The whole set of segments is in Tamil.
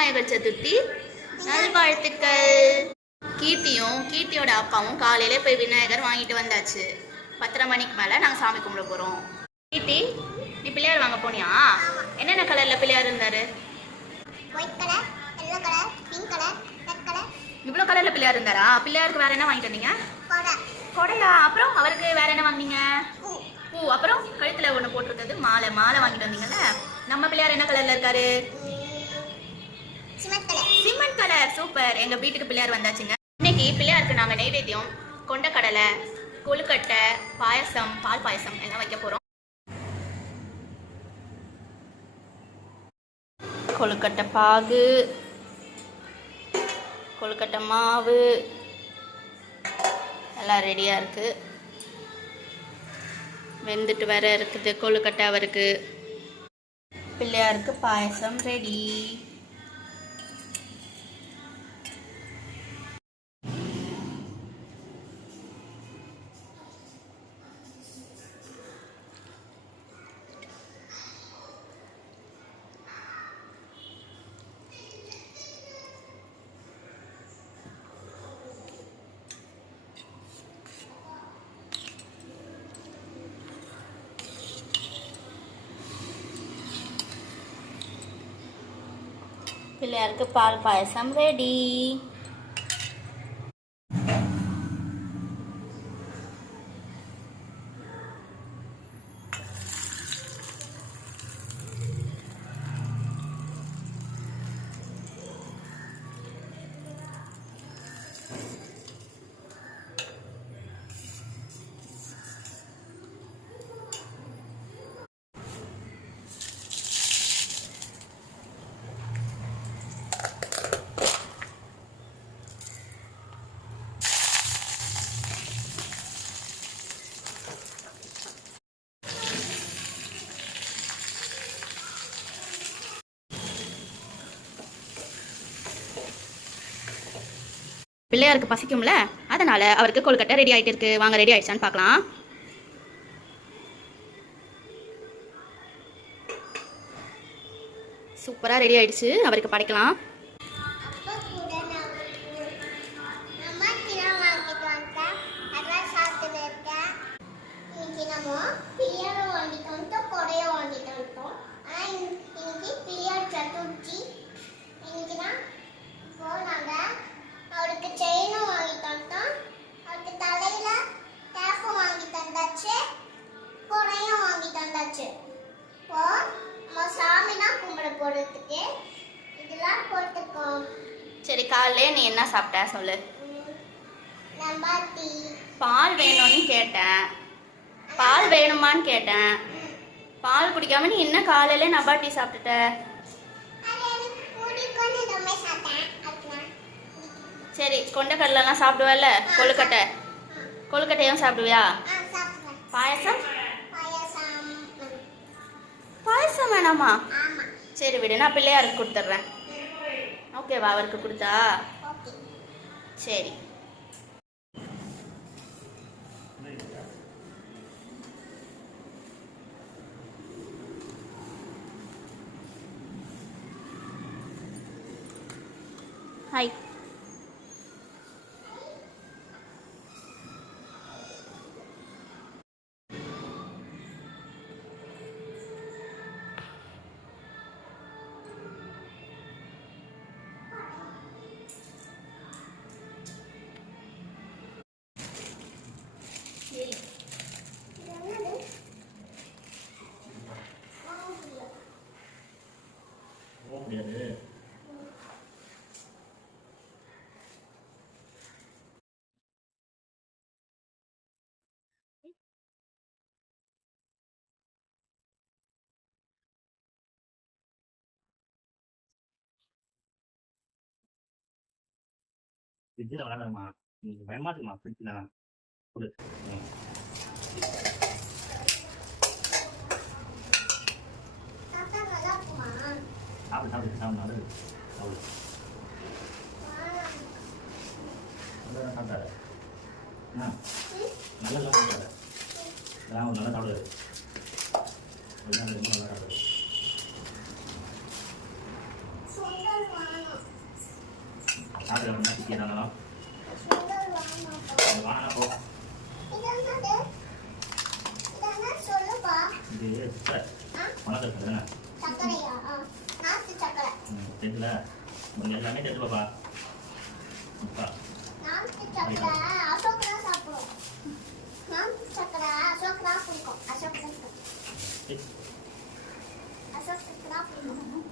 விநாயகர் சதுர்த்தி நல்வாழ்த்துக்கள். கீர்த்தியோட அப்பாவும் காலையில போய் விநாயகர் வாங்கிட்டு வந்தாச்சு. 10:30 மணிக்கு மேல நாங்க சாமி கும்பிட போறோம். கீர்த்தி, நீ பிள்ளையார் வாங்க போனியா? என்னென்ன கலர்ல பிள்ளையார் இருந்தாரு? இவ்வளவு கலர்ல பிள்ளையார் இருந்தாரா? பிள்ளையாருக்கு வேற என்ன வாங்கிட்டு வந்தீங்க? கொடையா? அப்புறம் அவருக்கு வேற என்ன வாங்கினீங்க? பூ. அப்புறம் கழுத்துல ஒண்ணு போட்டிருக்கிறது மாலை வாங்கிட்டு வந்தீங்கல்ல. நம்ம பிள்ளையார் என்ன கலர்ல இருக்காரு? Cement colour. சூப்பர். எங்க வீட்டுக்கு பிள்ளையார் வந்தாச்சுங்க. இன்னைக்கு பிள்ளையாருக்கு நாங்க நைவேத்தியம் கொண்டக்கடலை, கொழுக்கட்டை, பாயசம், பால் பாயசம் எல்லாம் வைக்க போறோம். கொழுக்கட்டை பாகு, கொழுக்கட்டை மாவு எல்லாம் ரெடியா இருக்கு. வெந்துட்டு வேற இருக்குது கொழுக்கட்டை. அவருக்கு பிள்ளையாருக்கு பாயசம் ரெடி. பிள்ளையாருக்கு பால் பாயசம் ரெடி. பிள்ளையாருக்கு பசிக்கும்ல, அதனால அவருக்கு கொழுக்கட்டை ரெடி ஆயிட்டு இருக்கு. வாங்க, ரெடி ஆயிடுச்சான்னு பார்க்கலாம். சூப்பரா ரெடி ஆயிடுச்சு. அவருக்கு படைக்கலாம். சரி, காலையிலே நீ என்ன சாப்பிட்ட சொல்லு. பால் வேணும்னு கேட்டேன். பால் வேணுமான்னு கேட்டேன். பால் குடிக்காம நீ என்ன காலையில நபாட்டி சாப்பிட்டுட்ட? சரி, கொண்டக்கடலாம் சாப்பிடுவல்ல? கொழுக்கட்டையும் சாப்பிடுவியா? பாயசம் பாயசம் வேணாமா? சரி விடு, நான் பிள்ளையாருக்கு கொடுத்துட்றேன். ஓகேவா? அவருக்கு கொடுத்தா சரி. ஹாய். ஃப்ரிட்ஜில் விளாடாதம்மா, நீங்கள் பயமாட்டுமா ஃப்ரிட்ஜில் கொடு. சாப்பிடு சாப்பிடு சாப்பிடு அது சாப்பிடு. நல்லா சாப்பிட்டாரு. நல்லா சாப்பிட்டாரு. நல்லா சாப்பிடுவாரு. நல்லா சாப்பிடுவாரு. சாப்பிட அப்படின்னா திக்கிறாங்களாம் வாங்க போ இது மனதில் தானே தெரியல உனக்கு எல்லாமே தெரிஞ்சு பாப்பா அப்பா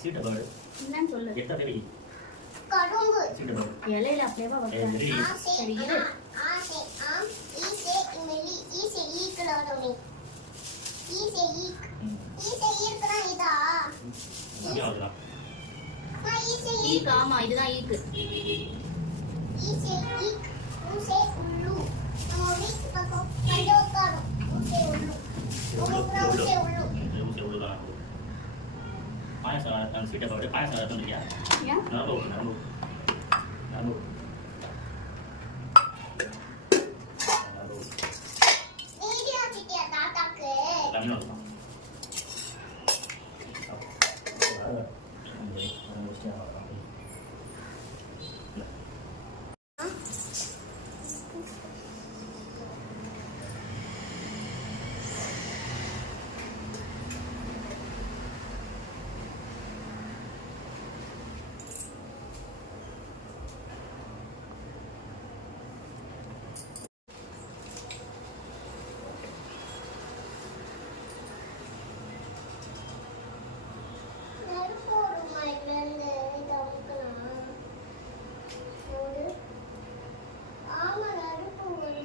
சீட்டை பாடு என்னன்னு சொல்லு. எட்ட பேரு சீட்டை பாடு இலையில அப்படியேவா வைப்பேன். ரெடி சரி இரு. இங்கே வந்துடலாம் ஈக்கு, ஆமா இதுதான் ஈக்கு. ஊசி உள்ளதான் பாயசம் அந்த சீட்டை பாடு பாயசம் தந்துருக்கியா ஏன்? நரம்பு நரம்பு நரம்பு எல்லாமே வரலாம்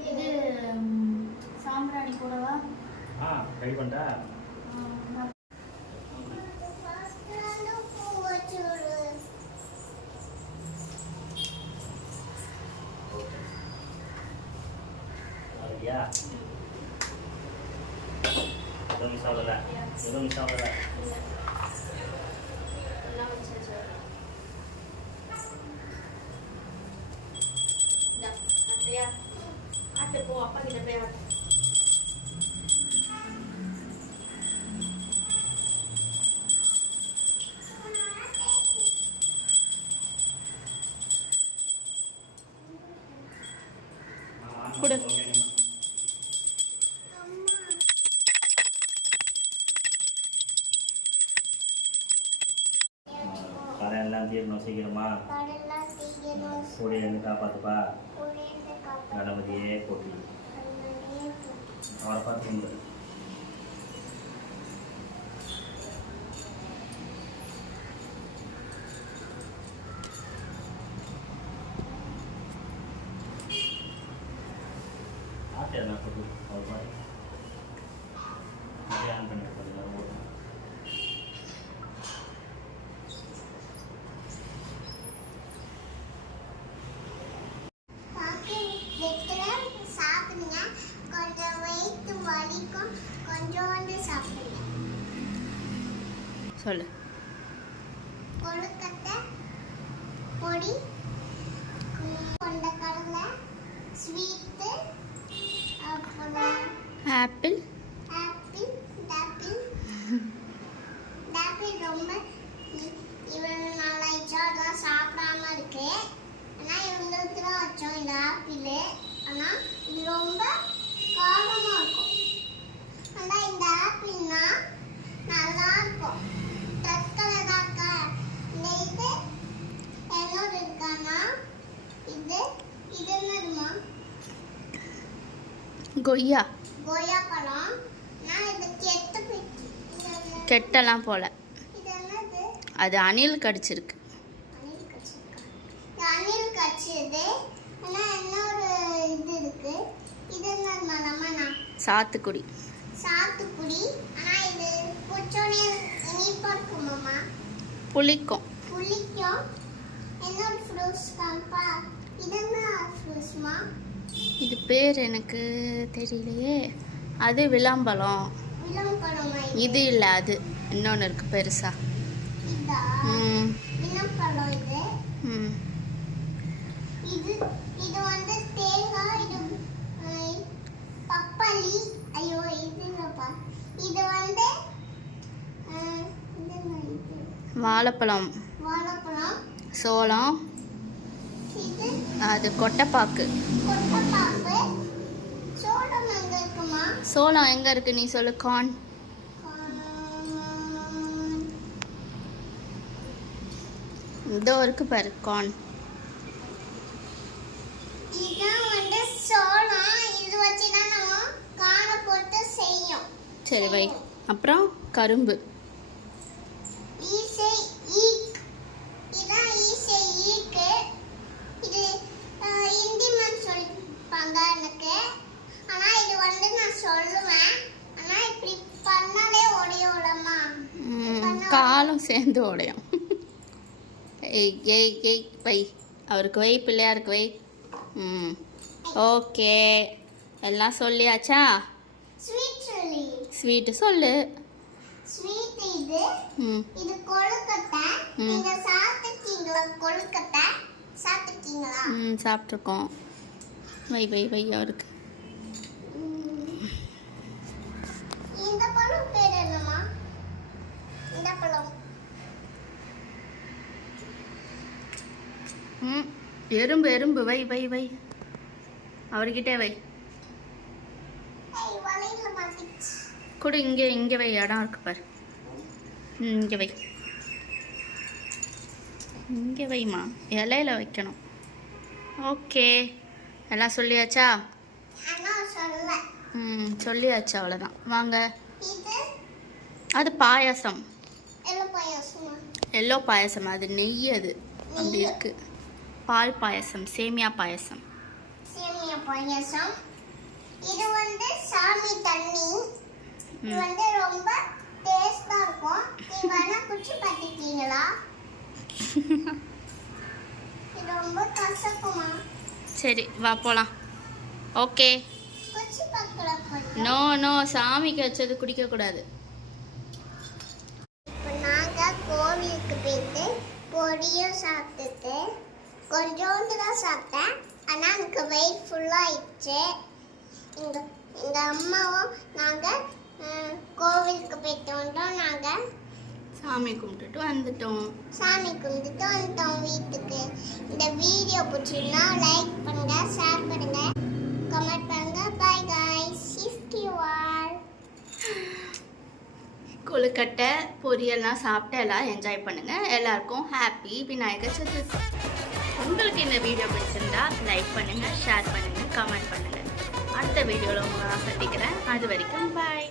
இது சாம்பிராணி கூடவா? ரெடி பண்ணிட்டா சரியா எதுவும் மிஸ் ஆகல எதுவும் மிஸ் ஆகல எல்லாம் வச்சாச்சு. இந்தா, அத்தையா, ஆட்டு போ, அப்பா கிட்ட போய் ஆட்டு. கொடு. கடையெல்லாம் தீரணும் சீக்கிரமா சூரியன் காப்பாத்துப்பா கணபதியே போட்டி அவரை பார்த்து முடியாது ஆசை எதனா போட்டு அவர் பாரு நிறைய ஆன் பண்ணிட்டு போகிறீங்க சொல்லு. கொழுக்கட்டை பொடி கொண்டக்கடலை ஸ்வீட்டு அப்புறம் ஆப்பிள். ஆப்பிள் டாப்பிள் டாப்பிள் ரொம்ப இவ்வளோ நாளாயிடுச்சா அதெல்லாம் சாப்பிடாம இருக்கு. ஆனால் இவங்களுக்கு தான் வச்சோம் இந்த ஆப்பிள். ஆனால் இது ரொம்ப காரமாக இருக்கும். ஆனால் இந்த ஆப்பிள்னா நல்லா இருக்கும். தக்கலதாக்கா இந்த இது என்னோட இருக்கானா இது இது என்னதுமா கொய்யா. கொய்யா பழம். நான் இது கெட்டு போயிடுச்சு. இது என்ன- கெட்டெல்லாம் போல. இது என்னது அது அணில் கடிச்சிருக்கு. அணில் கடிச்சிருக்கா? இது அணில் கடிச்சது. ஆனால் இன்னொரு இது இருக்கு. இது என்னதுமா லெமனா சாத்துக்குடி. சாத்துக்குடி. ஆனால் இது குச்சோனே இனிப்பா இருக்குமாம்மா புளிக்கும். புளிக்கும். என்னோட ஃப்ரூட்ஸ் தான்ப்பா. இது என்ன ஃப்ரூட்ஸ்மா? இது பேர் எனக்கு தெரியலையே. அது விளாம்பழம். விளம்பழமா இது இல்லை, அது இன்னொன்று இருக்கு பெருசா. இதா ம் விளம்பழம் இது. ம் இது இது வந்து தேங்காய். இது பப்பாளி. ஐயோ இது இல்லப்பா. இது வந்து இது என்ன இது? வாழைப்பழம். வாழைப்பழம். சோளம். அது கொட்டைப்பாக்கு. கொட்டைப்பாக்கு. சோளம் எங்க இருக்குமா? சோளம் எங்கே இருக்கு நீ சொல்லு. கார்ன். இதோ இருக்கு பாரு கார்ன். இதான் வந்து சோளம். இது வச்சு தான் நம்ம காண போட்டு செய்யும். சரி வை. அப்புறம் கரும்பு. ஈசை ஈக். இதான் ஈசை ஈக்கு. இது ஹிந்தி மண் சொல்லிப்பாங்க எனக்கு. ஆனா இது வந்து நான் சொல்லுவேன். ஆனா இப்படி பண்ணாலே ஒடியோலம்மா. காலும் சேர்ந்து உடையும். ஏய் ஏய் ஏய் வை. அவருக்கு வை, பிள்ளையாருக்கு வை. ம் ஓகே. எல்லாம் சொல்லியாச்சா? ஸ்வீட் சொல்லி. ஸ்வீட்டு சொல்லு. ஸ்வீட் இது. ம் இது கொழுக்கட்டை. நீங்க சாப்பிட்டீங்களா கொழுக்கட்டை? சாப்பிட்டீங்களா? ம் சாப்பிட்ருக்கோம். வை வை வை அவருக்கு. இந்த பழம் பேர் என்னம்மா? இந்த பழம். ம் எறும்பு எறும்பு வை வை வை. அவர்கிட்டே வை. ஏய் வளையல மாட்டிச்சு. கொடு. இங்கே இங்கே வை, இடம் இருக்கு பாரு. இங்கே வை. இங்கே வைமா, இலையில வைக்கணும். ஓகே. எல்லாம் சொல்லியாச்சா? அண்ணா சொல்ல. ம் சொல்லியாச்சு, அவ்வளோதான். வாங்க. இது அது பாயாசம். எல்லாம் பாயாசமா? எல்லோ பாயாசம். அது நெய். அது அப்படி நெய். இருக்கு. பால் பாயாசம், சேமியா பாயாசம். சேமியா பாயாசம். இது வந்து சாமி தண்ணி. இது வந்து ரொம்ப டேஸ்டா இருக்கும். நீங்க வேணா குடிச்சு பார்த்துட்டீங்களா? இது ரொம்ப கசக்குமா? சரி வா போகலாம். ஓகே. குடிச்சு பார்க்கலாம் கொஞ்சம். நோ நோ, சாமிக்கு வச்சது குடிக்கக்கூடாது. இப்போ நாங்கள் கோவிலுக்கு போயிட்டு பொடியும் சாப்பிட்டுட்டு கொஞ்சோண்டு தான் சாப்பிட்டேன். ஆனால் எனக்கு வெயிட் ஃபுல்லாகிடுச்சு. எங்கள் அம்மாவும் நாங்கள் கோவிலுக்கு போயிட்டு வந்தோம். நாங்கள் சாமி கும்பிட்டுட்டு வந்துட்டோம். சாமி கும்பிட்டுட்டு வந்துட்டோம் வீட்டுக்கு. இந்த வீடியோ பிடிச்சிருந்தா லைக் பண்ணுங்க, ஷேர் பண்ணுங்க, கமெண்ட் பண்ணுங்க. Bye guys. See you all. Kozhukattai பொரியல்லாம் சாப்பிட்டு எல்லாம் என்ஜாய் பண்ணுங்க. எல்லாருக்கும் ஹாப்பி விநாயகர் சதுர்த்தி. உங்களுக்கு இந்த வீடியோ பிடிச்சிருந்தா லைக் பண்ணுங்க, ஷேர் பண்ணுங்க, கமெண்ட் பண்ணுங்க. அடுத்த வீடியோவில் உங்களை சந்திக்கிறேன். அது வரைக்கும் பாய்.